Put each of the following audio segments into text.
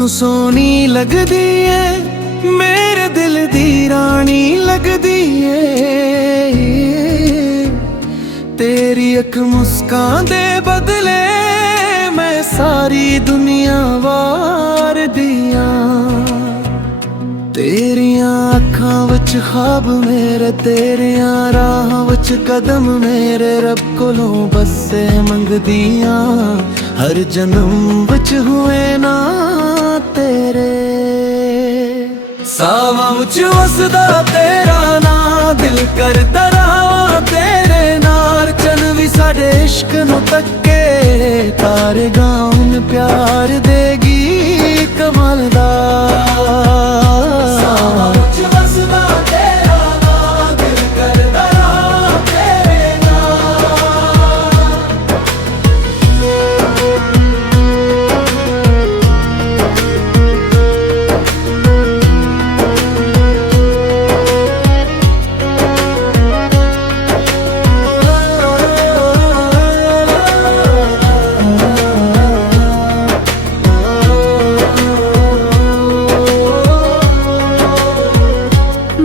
तू सोनी लगदी है मेरे दिल दी रानी लगदी है। तेरी अख मुस्कान दे बदले मैं सारी दुनिया वार दिया। तेरियां अखां विच ख्वाब मेरे, तेरियां राह विच कदम मेरे, रब कोलों बसे मंगदियां हर जन्म विच हुए ना तेरे। सावां विच वसदा तेरा ना दिल करदा रहां तेरे नाल। चन भी साडे इश्क नूं तक्के तारे गाउन प्यार दे गीत कमालदा।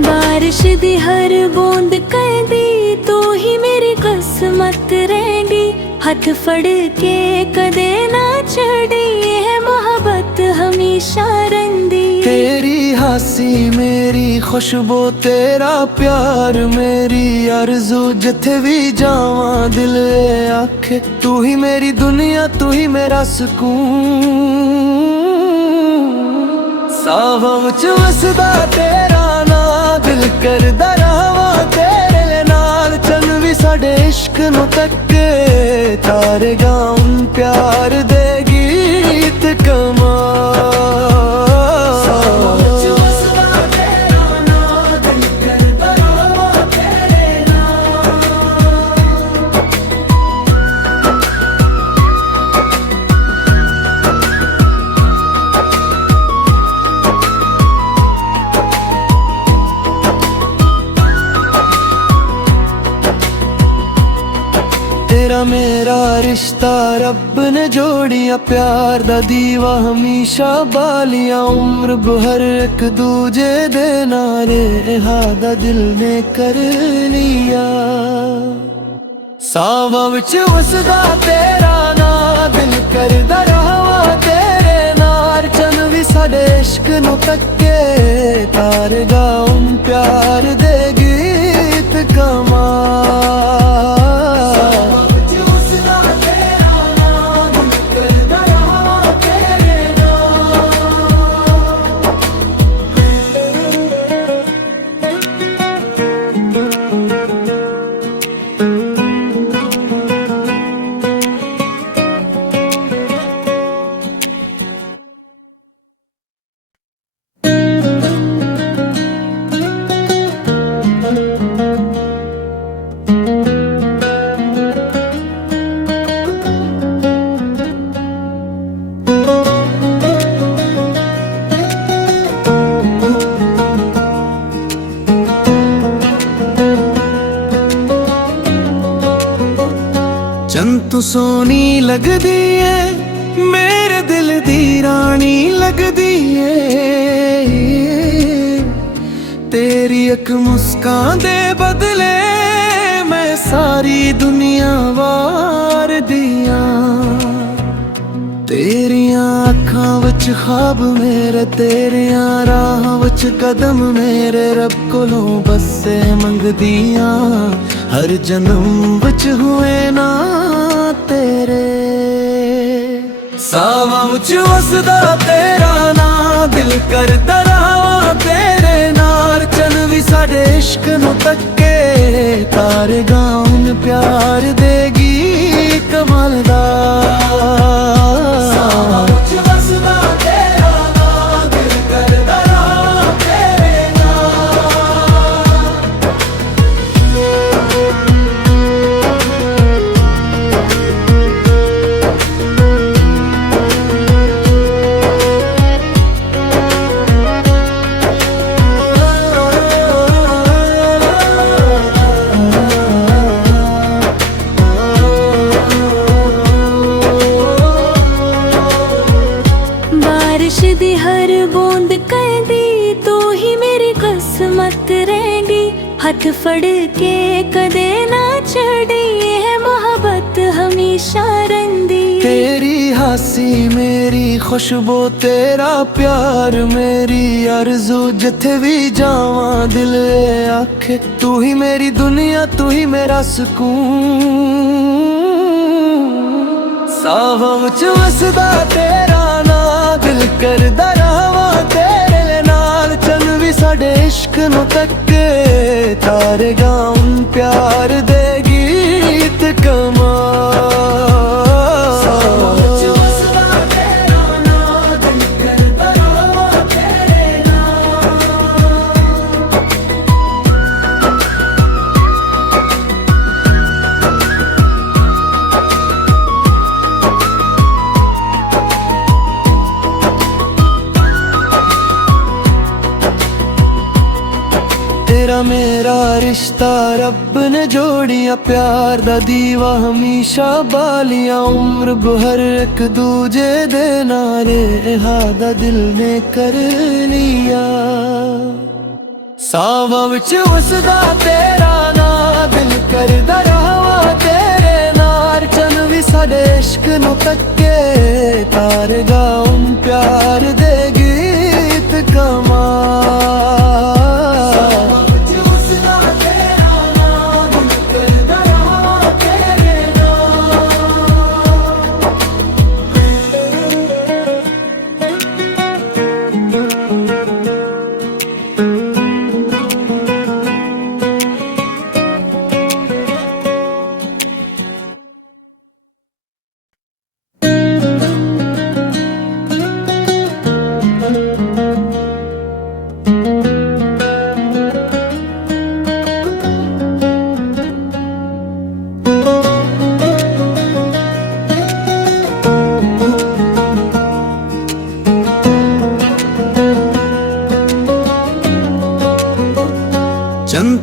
बारिश दी हर बूंद कहदी तू ही मेरी किस्मत रहेगी। हथ फड़ के कदे ना छड़ी है मोहब्बत हमेशा रंदी। तेरी हासी मेरी खुशबू तेरा प्यार मेरी आरज़ू, जिथे भी जावां दिल आखे तू ही मेरी दुनिया तू ही मेरा सुकून। सावां विच वसदा तेरा ना दिल करदा रहां तेरे नाल। चन भी साडे इश्क नूं तक्के तारे गाउन प्यार दे गीत कमाल। तेरा मेरा रिश्ता रब ने जोड़िया, प्यार दा दीवा हमेशा बालिया। उम्र भर एक दूजे दे नारे हादा दिल ने कर लिया। सावां विच वसदा तेरा ना दिल करदा रहां तेरे नाल। चन भी साडे इश्क नूं तक्के तारे गाउन प्यार दे गीत कमाल। तू सोनी लगदी है मेरे दिल दी रानी लगदी है। तेरी अख मुस्कान दे बदले मैं सारी दुनिया वार दिया। तेरियां अखां विच ख्वाब मेरे, तेरियां राह विच कदम मेरे, रब कोलों बसे मंगदियां हर जन्म विच हुए ना तेरे। सावां विच वसदा तेरा ना दिल करदा रहां तेरे नाल। चन भी साडे इश्क नूं तक्के तारे गाउन प्यार दे गीत कमालदा। हथ फड़ के कदे ना छड़ी, है मोहब्बत हमेशा रंदी। तेरी हासी मेरी खुशबू, तेरा प्यार मेरी आरज़ू, जिथे भी जावा दिल आखे तू ही मेरी दुनिया, तू ही मेरा सुकून। सावां विच वसदा तेरा ना दिल करदा रहां तेरे नाल, चल भी साडे इश्क नूं तक्के तारे गाउन प्यार दे गीत कमाल। तेरा मेरा रिश्ता रब ने जोड़िया, प्यार दा दीवा हमेशा बालिया, उम्र भर एक दूजे दे नाले हादा दिल ने कर लिया। सावां विच वसदा तेरा ना दिल करदा रहां तेरे नाल, चल भी साडे इश्क नूं तक्के तारे गाउन प्यार दे गीत कमाल।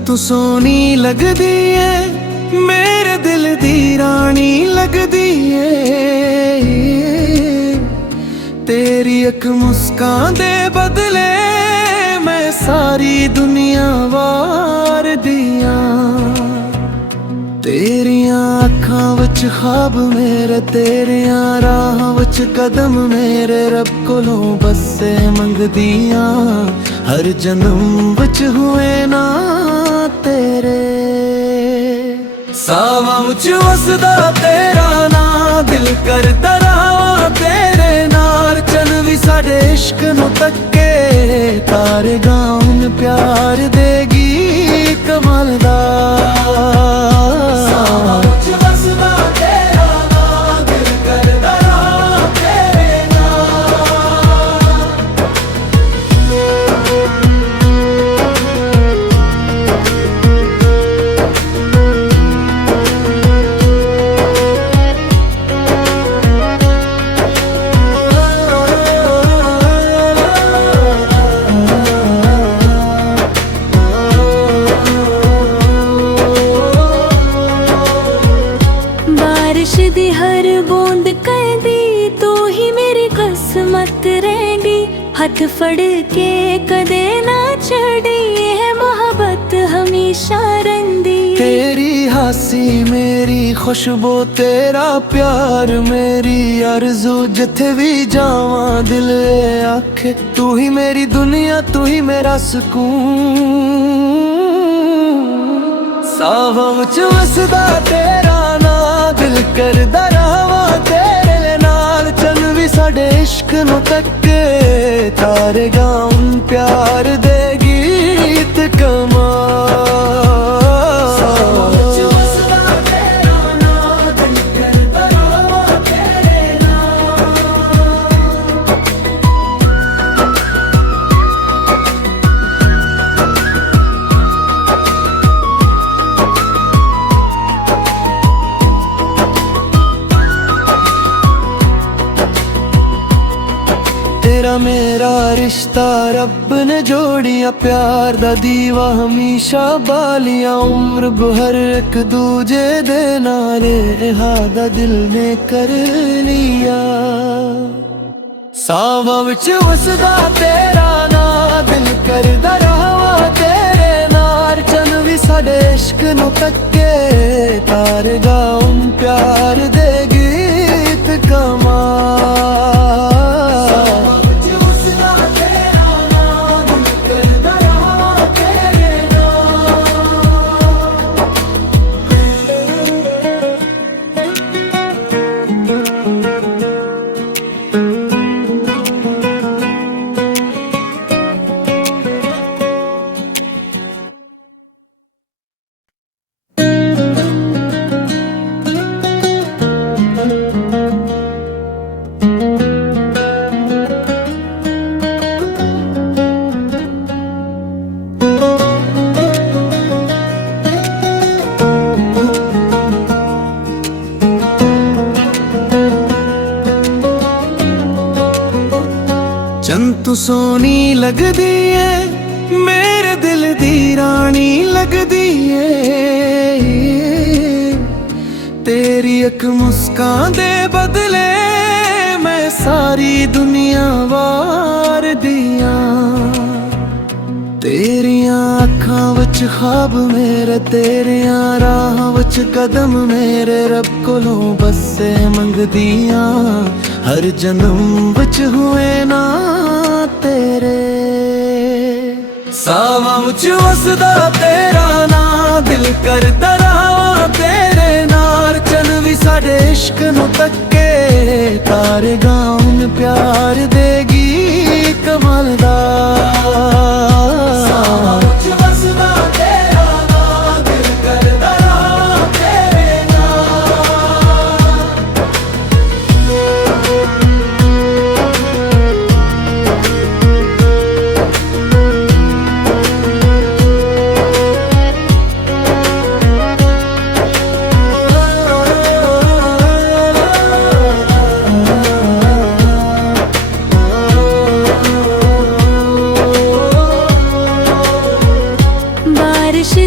तू सोनी लगदी है मेरे दिल दी रानी लगदी है, तेरी अख मुस्कान दे बदले मैं सारी दुनिया वार दिया। तेरियां अखां विच ख्वाब मेरे, तेरियां राह विच कदम मेरे, रब कोलों बसे मंगदियां हर जन्म विच हुए ना तेरे। सावां विच वसदा तेरा ना दिल करदा रहां तेरे नाल, चल भी साडे इश्क नूं तक्के तारे गाउन प्यार दे गीत कमालदा। सावां विच वसदा तेरा ना दिल करदा रहां तेरे नाल। बारिश दी हर बूंद कहदी तू ही मेरी किस्मत रहेगी, हथ फड़ के कदे ना छड़ी, है मोहब्बत हमेशा रंदी। तेरी हासी मेरी खुशबू, तेरा प्यार मेरी आरज़ू, जिथे भी जावा दिल आखे तू ही मेरी दुनिया, तू ही मेरा सुकून। सावां विच वसदा तेरा ना दिल करदा रहां तेरे नाल, चल भी साडे इश्क नूं तक्के तारे गाउन प्यार दे गीत कमाल। तेरा मेरा रिश्ता रब ने जोड़िया, प्यार दा दीवा हमेशा बालिया, उम्र भर एक दूजे दे नाले हादा दिल ने कर लिया। सावां विच वसदा तेरा ना दिल करदा रहां तेरे नाल, चल भी ਵੀ ਸਾਡੇ ਇਸ਼ਕ ਨੂੰ ਤੱਕੇ ਤਾਰ ਗਾਉਂ ਪਿਆਰ ਦੇ ਗੀਤ ਕਮਾਲ ਤੂੰ ਸੋਹਣੀ ਲੱਗਦੀ ਏ ਮੇਰੇ ਦਿਲ ਦੀ ਰਾਣੀ ਲੱਗਦੀ ਏ ਤੇਰੀ ਅੱਖ ਮੁਸਕਾਨ ਦੇ ਬਦਲੇ ਮੈਂ ਸਾਰੀ ਦੁਨੀਆ ਵਾਰ ਦੀਆਂ ਤੇਰੀਆਂ ਅੱਖਾਂ ਵਿੱਚ ਖ਼ਾਬ ਮੇਰੇ ਤੇਰੀਆਂ ਰਾਹਾਂ ਵਿੱਚ ਕਦਮ ਮੇਰੇ ਰੱਬ ਕੋਲੋਂ ਬੱਸੇ ਮੰਗਦੀਆਂ ਹਰ ਜਨਮ ਵਿੱਚ ਹੋਏ ਨਾ ਤੇਰੇ ਸਾਵਾਂ ਵਿੱਚ ਵਸਦਾ ਤੇਰਾ ਨਾਂ ਦਿਲ ਕਰਦਾ ਰਹਾਂ ਤੇਰੇ ਨਾਲ ਚੰਨ ਵੀ ਸਾਡੇ ਇਸ਼ਕ ਨੂੰ ਤੱਕੇ ਤਾਰ ਗਾਉਂ ਪਿਆਰ ਦੇਗੀ ਕਮਾਲ ਦਾ ਸਾਵਾਂ ਵਿੱਚ ਵਸਦਾ ਤੇਰਾ ਨਾਂ ਦਿਲ ਕਰਦਾ ਰਹਾਂ ਤੇਰੇ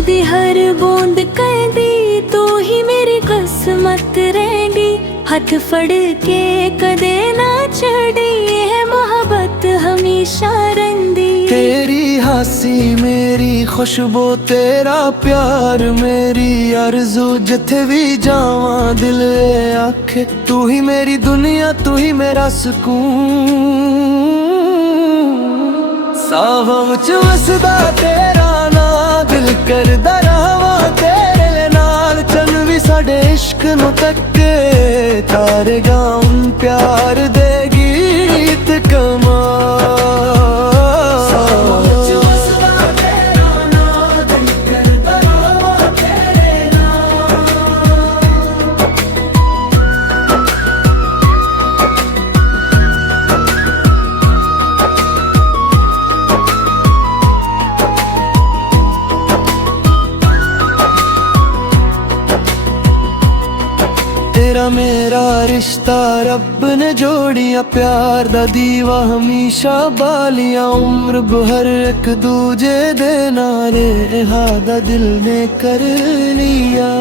ਦੀ ਹਰ ਬੂੰਦ ਕਹਿੰਦੀ ਤੂੰ ਹੀ ਮੇਰੀ ਕਿਸਮਤ ਰਹੇਗੀ ਹੱਥ ਫੜ ਕੇ ਕਦੇ ਨਾ ਛੱਡੀ ਇਹ ਮੁਹੱਬਤ ਹਮੇਸ਼ਾ ਰਹਿੰਦੀ ਤੇਰੀ ਹਾਸੀ ਮੇਰੀ ਖੁਸ਼ਬੂ ਤੇਰਾ ਪਿਆਰ ਮੇਰੀ ਅਰਜ਼ੂ ਜਿੱਥੇ ਵੀ ਜਾਵਾਂ ਦਿਲ ਆਖੇ ਤੂੰ ਹੀ ਮੇਰੀ ਦੁਨੀਆ ਤੂੰ ਹੀ ਮੇਰਾ ਸਕੂਨ ਸਾਵਾਂ ਵਿੱਚ ਵਸਦਾ ਤੇਰਾ ਨਾਂ ਦਿਲ ਕਰਦਾ ਰਹਾਂ ਤੇਰੇ ਨਾਲ ਚੰਨ ਵੀ ਸਾਡੇ ਇਸ਼ਕ ਨੂੰ ਤੱਕੇ ਤਾਰ ਗਾਉਂ ਪਿਆਰ ਦੇ ਗੀਤ ਕਮਾਲ ਸਾਵਾਂ ਵਿੱਚ ਵਸਦਾ ਤੇਰਾ ਨਾਂ ਦਿਲ ਕਰਦਾ ਰਹਾਂ ਤੇਰੇ ਨਾਲ तेरा मेरा रिश्ता रब ने जोड़िया प्यार दा दीवा हमेशा बालिया उम्र भर एक दूजे दे नाले हादा दिल ने कर लिया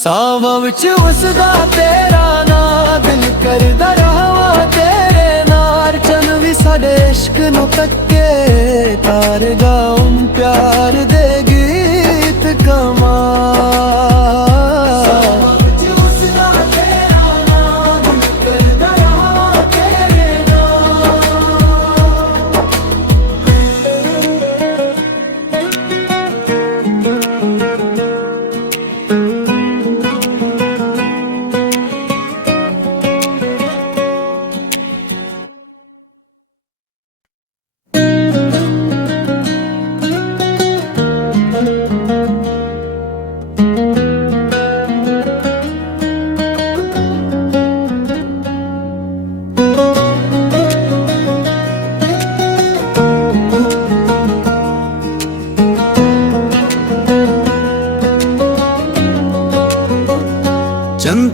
सावां विच वसदा तेरा ना दिल करदा रहां तेरे नाल चन भी साडे इश्क नूं तक्के तार गाऊं प्यार दे गीत कमाल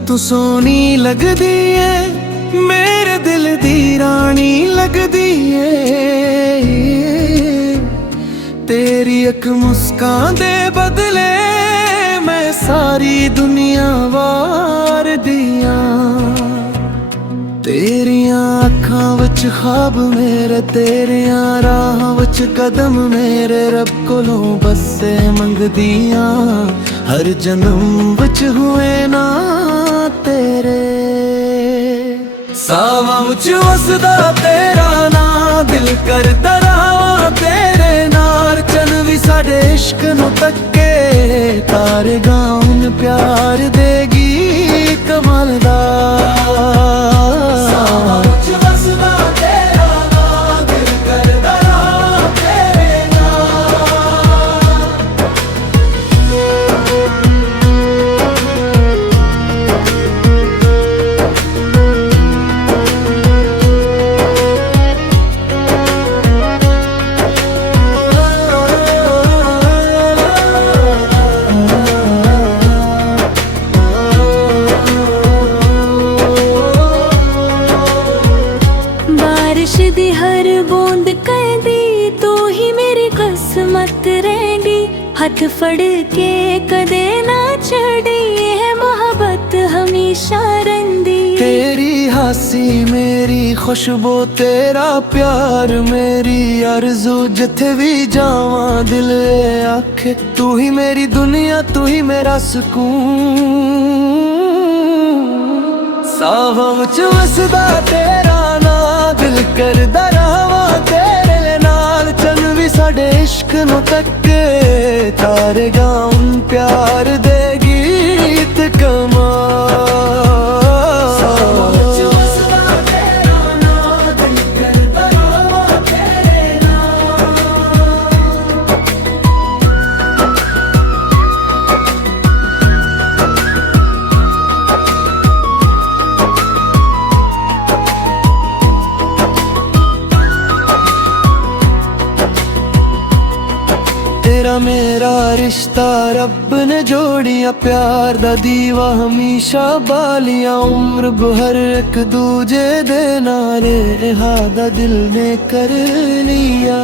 तू सोनी लगदी है मेरे दिल दी रानी लगदी है तेरी अख मुस्कान दे बदले मैं सारी दुनिया वार दिया तेरियां अखां विच ख्वाब मेरे, तेरियां राहां विच कदम मेरे, रब कोलों बसे मंगदियां हर जन्म विच हुए ना तेरे। सावां विच वसदा तेरा ना, दिल करदा रहां तेरे नाल, चन भी साडे इश्क नूं तक्के, तारे गाउन प्यार दे गीत कमाल दा। सावां विच वसदा तेरा ना, दिल करदा रहां तेरे नाल। बारिश दी हर बूंद कहदी तू ही मेरी किस्मत रहेगी, हथ फड़ के कदे ना छड़ी, है मोहब्बत हमेशा रंदी। तेरी हासी मेरी खुशबू, तेरा प्यार मेरी आरज़ू, जिथे भी जावां दिल आखे तू ही मेरी दुनिया, तू ही मेरा सुकून। सावां विच वसदा तेरा ना, दिल करदा रहां तेरे नाल, चन भी साडे इश्क नूं तक्के, तारे गाउन प्यार दे गीत कमाल। सावां विच वसदा तेरा ना, दिल करदा रहां तेरे नाल। तेरा मेरा रिश्ता रब ने जोड़िया, प्यार दा दीवा हमेशा बालिया, उम्र भर एक दूजे दे नाले, हादा दिल ने कर लिया।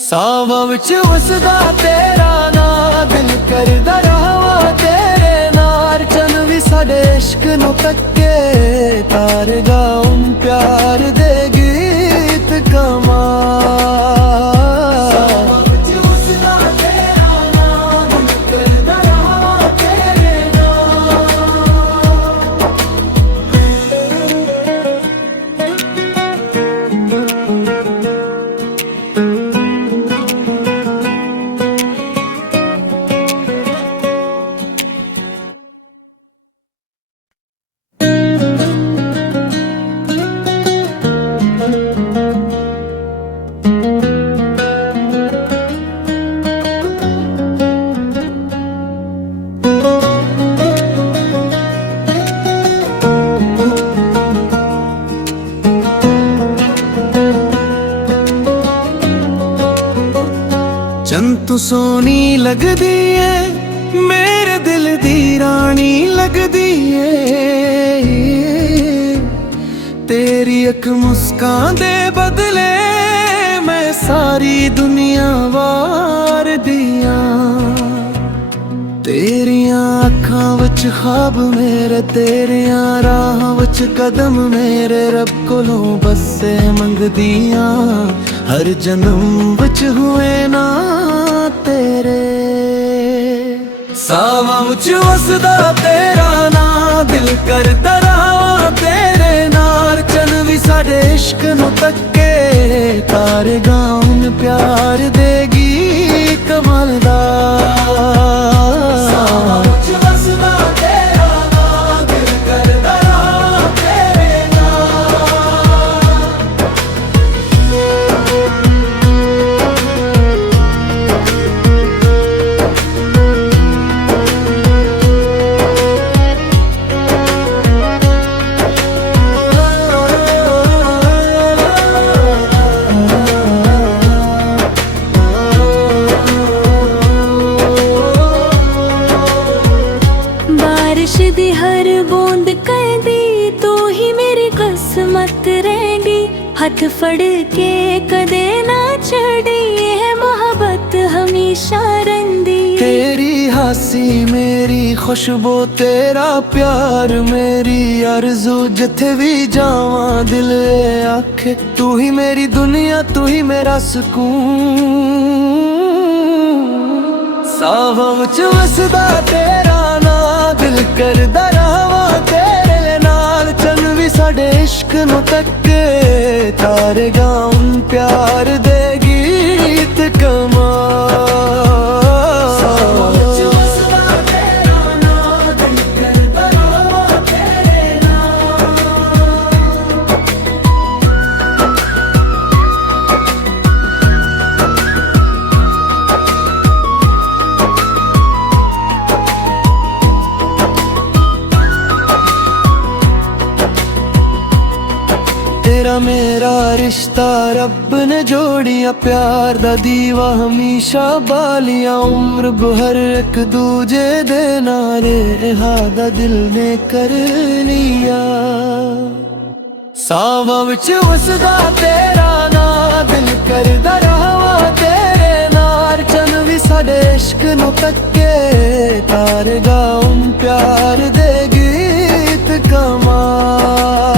सावां विच वसदा तेरा ना, दिल करदा रहां तेरे नाल, चन भी साडे इश्क नूं तक्के, तारे गाउन प्यार दे गीत कमाल। चन तू सोनी लगदी है, मेरे दिल दी रानी लगदी है, तेरी अख मुस्कान दे बदले मैं सारी दुनिया वार दियां। तेरियां अखां विच ख्वाब मेरे, तेरियां राहां विच कदम मेरे, रब कोलों बसे मंगदियां हर जन्म विच हुए ना तेरे। सावां विच वसदा तेरा ना, दिल करदा रहां तेरे नाल, चन भी साडे इश्क नूं तक्के, तारे गाउन प्यार दे गीत कमाल दा। सावां विच वसदा तेरा ना, दिल करदा रहां तेरे नाल। बारिश दी हर बूंद कहदी तू ही मेरी किस्मत रहेगी, हथ फड़ के कदे ना छड़ी, है मोहब्बत हमेशा रंदी। तेरी प्यासी मेरी खुशबू तेरा प्यार मेरी आरज़ू जिथे भी जावां दिल आखे तू ही मेरी दुनिया तू ही मेरा सुकून सावां विच वसदा तेरा ना दिल करदा रहां तेरे नाल चन भी साडे इश्क नूं तक्के तारे गाउन प्यार दे गीत कमाल तेरा मेरा रिश्ता रब ने जोड़िया प्यार दा दीवा हमेशा बालिया उम्र भर एक दूजे दे नाले हादा दिल ने कर लिया सावां विच वसदा तेरा ना दिल करदा रहां तेरे नाल चन भी साडे इश्क नूं तक्के तारे गाउन प्यार दे गीत कमाल